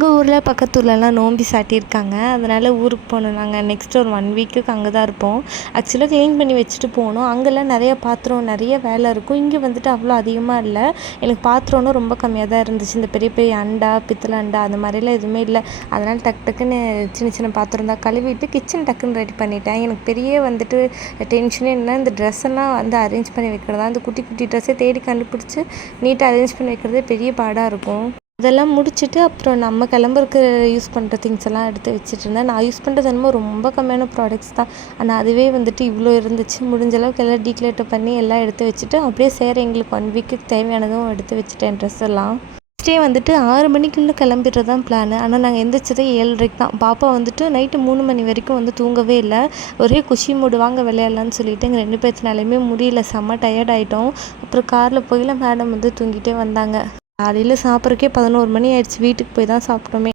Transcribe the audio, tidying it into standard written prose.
எங்கள் ஊரில் பக்கத்து ஊர்லலாம் நோம்பி சாட்டியிருக்காங்க. அதனால் ஊருக்கு போனோம் நாங்கள். நெக்ஸ்ட் ஒரு 1 வீக்குக்கு அங்கே தான் இருப்போம். ஆக்சுவலாக க்ளீன் பண்ணி வச்சுட்டு போகணும். அங்கெல்லாம் நிறைய பாத்திரம் நிறைய வேலை இருக்கும். இங்கே வந்துட்டு அவ்வளோ அதிகமாக இல்லை. எனக்கு பாத்திரம்னு ரொம்ப கம்மியாக தான் இருந்துச்சு. இந்த பெரிய பெரிய அண்டா, பித்தளை அண்டா அந்த மாதிரிலாம் எதுவுமே இல்லை. அதனால் டக்குன்னு சின்ன சின்ன பாத்திரம் தான் கழுவிட்டு கிச்சன் டக்குன்னு ரெடி பண்ணிட்டேன். எனக்கு பெரிய வந்துட்டு டென்ஷனே என்ன, இந்த ட்ரெஸ்ஸெல்லாம் வந்து அரேஞ்ச் பண்ணி வைக்கிறதா. அந்த குட்டி குட்டி ட்ரெஸ்ஸை தேடி கண்டுபிடிச்சி நீட்டாக அரேஞ்ச் பண்ணி வைக்கிறதே பெரிய பாடாக இருக்கும். அதெல்லாம் முடிச்சுட்டு அப்புறம் நம்ம கிளம்புறக்கு யூஸ் பண்ணுற திங்ஸ் எல்லாம் எடுத்து வச்சுட்டு இருந்தேன். நான் யூஸ் பண்ணுறது என்னமோ ரொம்ப கம்மியான ப்ராடக்ட்ஸ் தான். ஆனால் அதுவே வந்துட்டு இவ்வளோ இருந்துச்சு. முடிஞ்ச அளவுக்கு எல்லாம் டீக்ளேட்டர் பண்ணி எல்லாம் எடுத்து வச்சுட்டு அப்படியே எங்களுக்கு 1 வீக்குக்கு தேவையானதும் எடுத்து வச்சுட்டேன் ட்ரெஸ் எல்லாம். நெக்ஸ்ட் டே வந்துட்டு 6 மணிக்குள்ளே கிளம்பிடுறது தான் பிளான். ஆனால் நாங்கள் எந்திரிச்சதே 7:30க்கு தான். பாப்பா வந்துட்டு நைட்டு 3 மணி வரைக்கும் வந்து தூங்கவே இல்லை. ஒரே குஷி மூடு, வாங்க விளையாடலான்னு சொல்லிட்டு எங்கள் 2 பேர்த்தினாலையுமே முடியல, செம்ம டயர்ட் ஆகிட்டோம். அப்புறம் காரில் போயில மேடம் வந்து தூங்கிட்டே வந்தாங்க. காலையில் சாப்பிட்றக்கே 11 மணி ஆயிடுச்சு. வீட்டுக்கு போய் தான் சாப்பிட்டோமே.